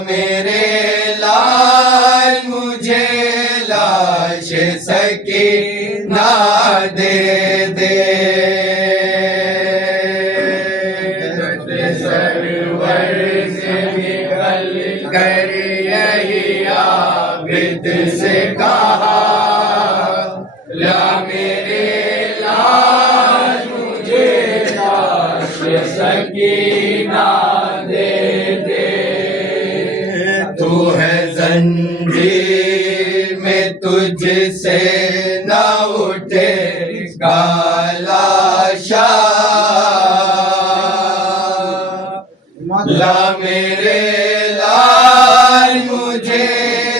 मेरे लाल मुझे लाश सकीना दे दे। सरवर से निकल कर यही आबिद से कहा, ला मेरे लाल मुझे लाश सकीना दे दे। तू है जंजीर में तुझसे न उठे लाशा, ला मेरे लाल मुझे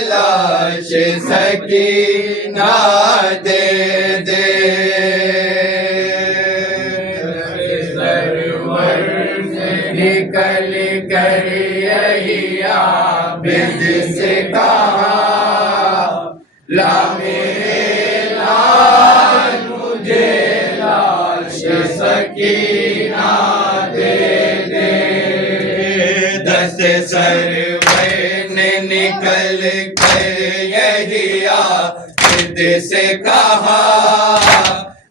लाश सकीना दे दे। सरवर से निकल कर यही आबिद से कहा, ला मेरे लाल मुझे लाश सकीना दे दे। दस्ते सरवर ने निकल कर यही आबिद से कहा,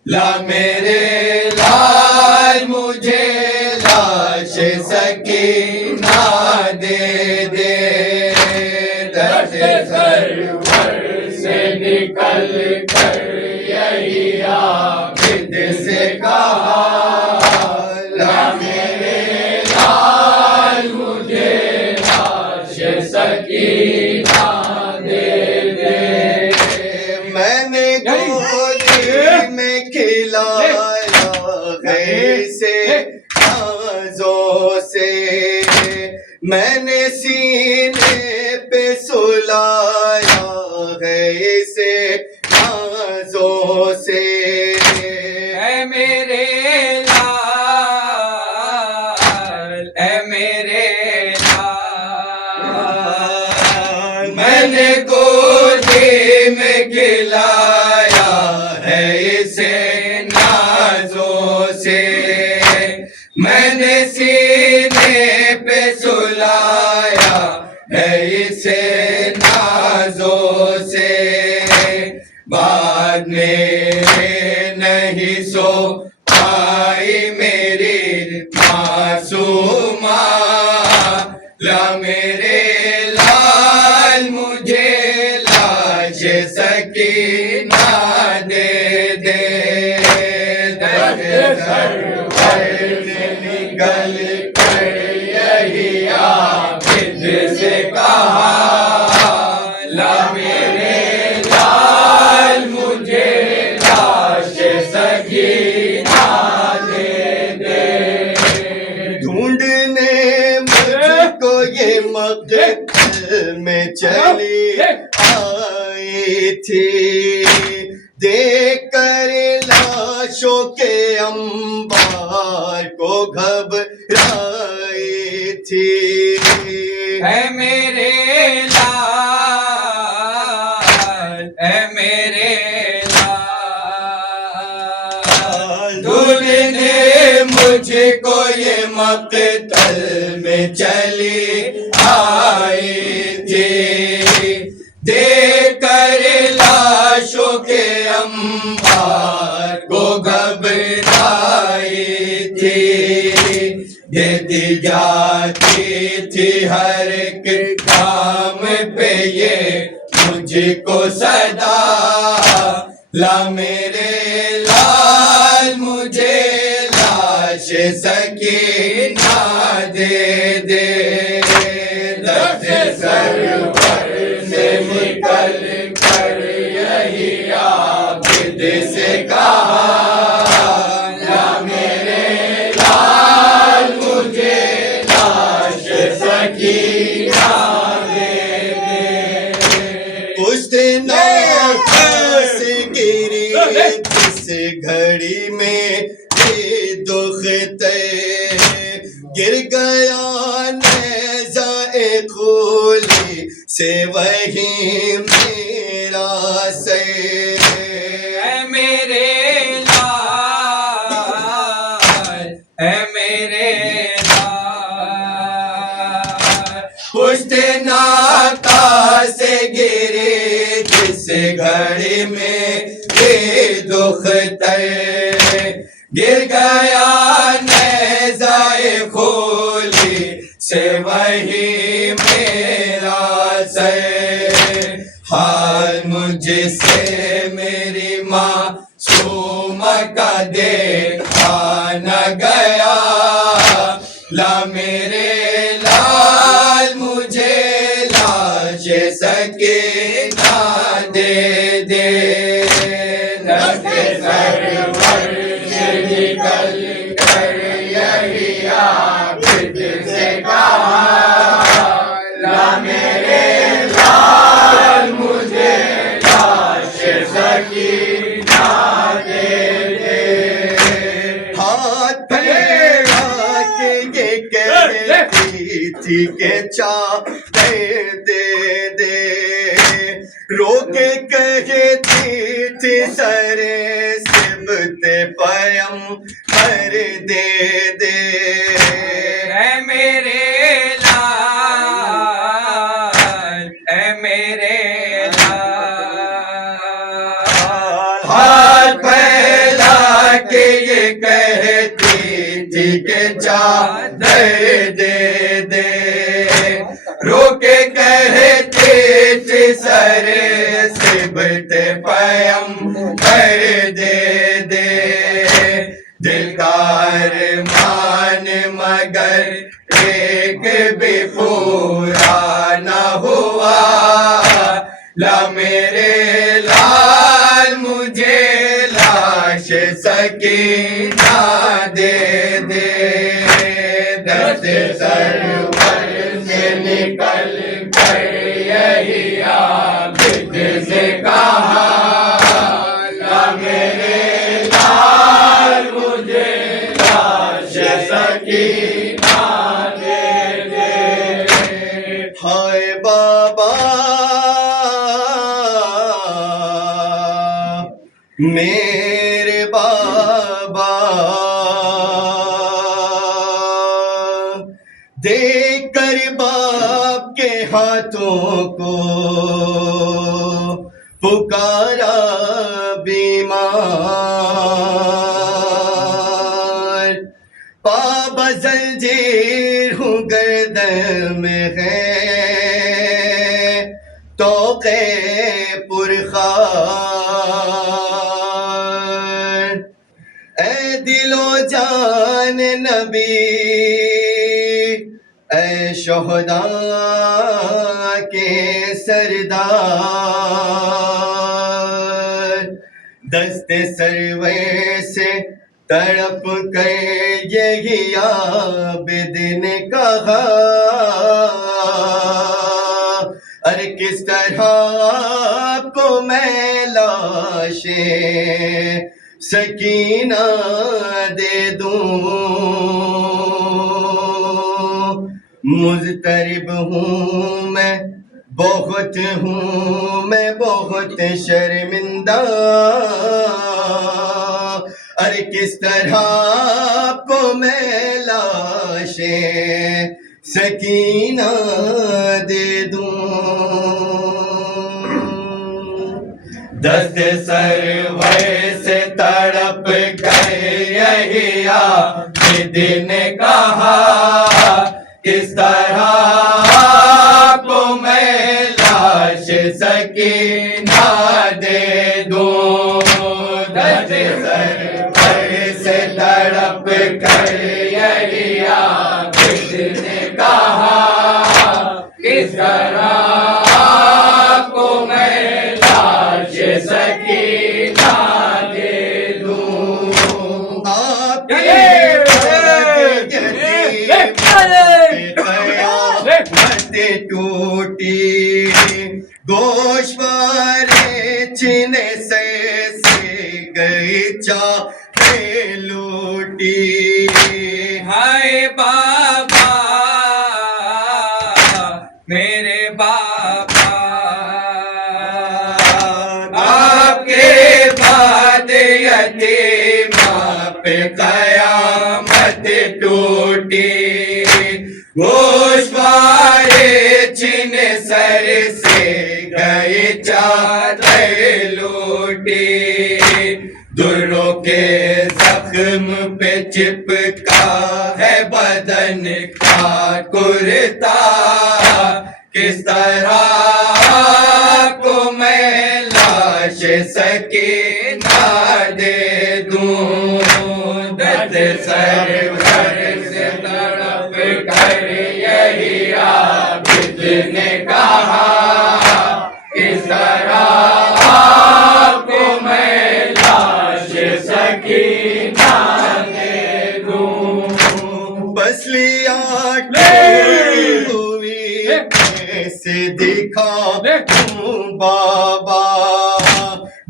ला मेरे लाल मुझे लाश सकीना दे दे। दस्ते सरवर से निकल कर यही आबिद से कहा, ला मेरे लाल मुझे लाश सकीना दे दे। मैंने गोदी में खिलाया ऐसे नाज़ों से, मैंने सीने पे सुलाया है इसे नाज़ों से। ऐ मेरे लाल, ऐ मेरे लाल, मैंने गोदी में खिलाया है इसे नाज़ों से, मैंने सीने पे सुलाया है इसे नाज़ों से। बाद में नहीं सो पाई मेरी मासूमा, ला मेरे लाल मुझे लाश सकीना दे दे। सरवर से निकल कर यही आबिद से कहा, ला मेरे लाल मुझे लाश सकीना दे दे। ढूंढने मुझको ये मक़तल में चली आई थी, देखकर लाशों के अंबार को घबराई थी। है मेरे लाल, है मेरे लाल, ढूंढने मुझको ये मक़तल में चली आई थी, देखकर लाशों के अंबार को घबराई थी। देती जाती थी हर एक काम पे ये मुझको सदा, ला मेरे लाल मुझे लाश सकीना दे दे। दस्ते सरवर से निकल कर यही आबिद से कहा, ला मेरे लाल मुझे लाश सकीना दे दे। उस दिन से गिरी जिस घड़ी में ये दुख थे, गिर गया नेज़ा-ए खूली से वही मेरा सर। ऐ मेरे लाल, ऐ मेरे लाल, पुश्ते नाता से गिरे जिस घड़ी में ये दुख तर गिर गया नेज़ाए खोली से वही मेरा सर हाल मुझसे मेरी मासूम का देखा न गया ला मेरे लाल मुझे लाश सकीना दे दे सरवर से निकल कर यही आबिद से कहा ला मेरे लाल मुझे लाश सकीना दे दे हाथ पकड़ा के ये कहती थी के चाहते दे दे रोके कहती थी सरे सिमते पयम कर दे दे ऐ मेरे लाल ऐ मेरे लाल हाथ फैला के ये कहती थी के चादर दे दे रोके कहते थे सरे सिबते पयम कर दे दे दिल का अरमान मगर एक भी पूरा न हुआ ला मेरे लाल मुझे लाश सकीना दे दे दर्द सरवर से निकल कर यही आबिद से कहा ला मेरे लाल मुझे लाश सकीना दे दे हाय बाबा मेरे बाबा देख कर बाप के हाथों को पुकारा बीमार पाबा जंजीर हूँ गर्दन में है तो के पुरखार ऐ दिलो जान नबी ऐ शोहदा के सरदार दस्ते सरवे से तड़प कर यही आबिद ने कहा अरे किस तरह को मैं लाशे सकीना दे दूं मुज़तरिब हूँ मैं बहुत शर्मिंदा अरे किस तरह को मैं लाशे सकीना दे दूं दस्त सरवर से तड़प गए यही आबिद ने कहा किस तरह को मैं लाश सकीना दे दूं दस्त सरवर से तड़प कर यही आबिद ने कहा किस तरह को मैं लाश सकीना दे दूं आपके टूटी गोशवारे चिने से गई चाहे लूटी हाय बाबा मेरे बाबा आपके बाद यतीमा पे कयामत टूटी गोशवारे चिन चादर लूटी, दुर्रों के जख्म पे चिपका है बदन का कुर्ता, किस तरह को मैं लाश सकीना दे दूं, दर्द सरवर से तड़प कर यही आबिद ने कहा, किस तरह को मैं लाश सकीना दे दूं, बस लिया हुई कैसे दिखा तू बाबा,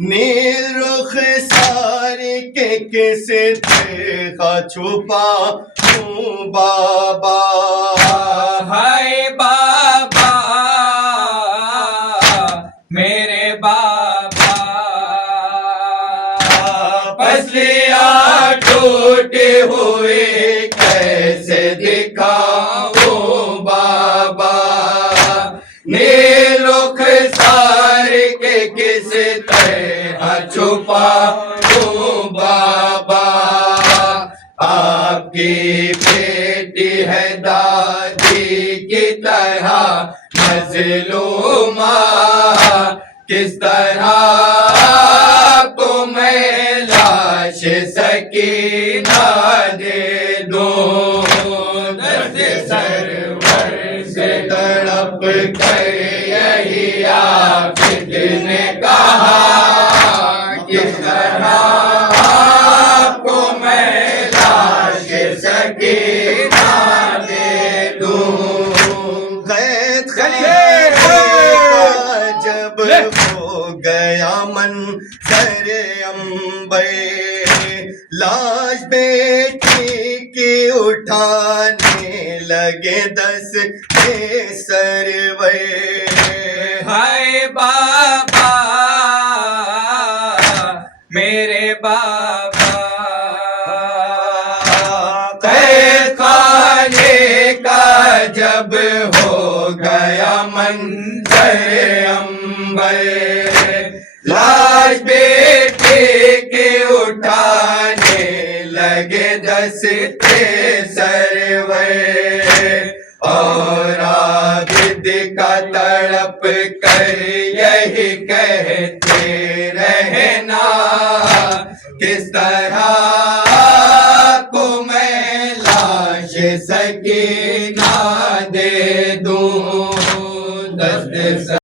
नील रुख सारे के किसे देखा छुपा तू बाबा, हाय बाबा मेरे बाबा, पसलियां टूटे हुए कैसे दिखाऊं बाबा, नीलुख सारे के किस तरह छुपाऊं बाबा, आपकी बेटी है दादी की तरह मजलूमा, किस तरह को मैं लाश सकीना दे दूं, दर्द सरवर से तड़प कर यही आबिद ने कहा, किस तरह को मैं लाश सकीना दे दूं, कैद जब हो गया मन सरे अंबर, लाश बेटी की उठाने लगे 10 सरवर, हाय बाबा मेरे बाबा, कैद खाने का जब हो गया मंजर अंबर, लाश बेटे के उठाने लगे 10 सरवर, और आबिद का तड़प कर यही कहते रहना, किस तरह को मैं लाश सकीना दे दूं, दर्द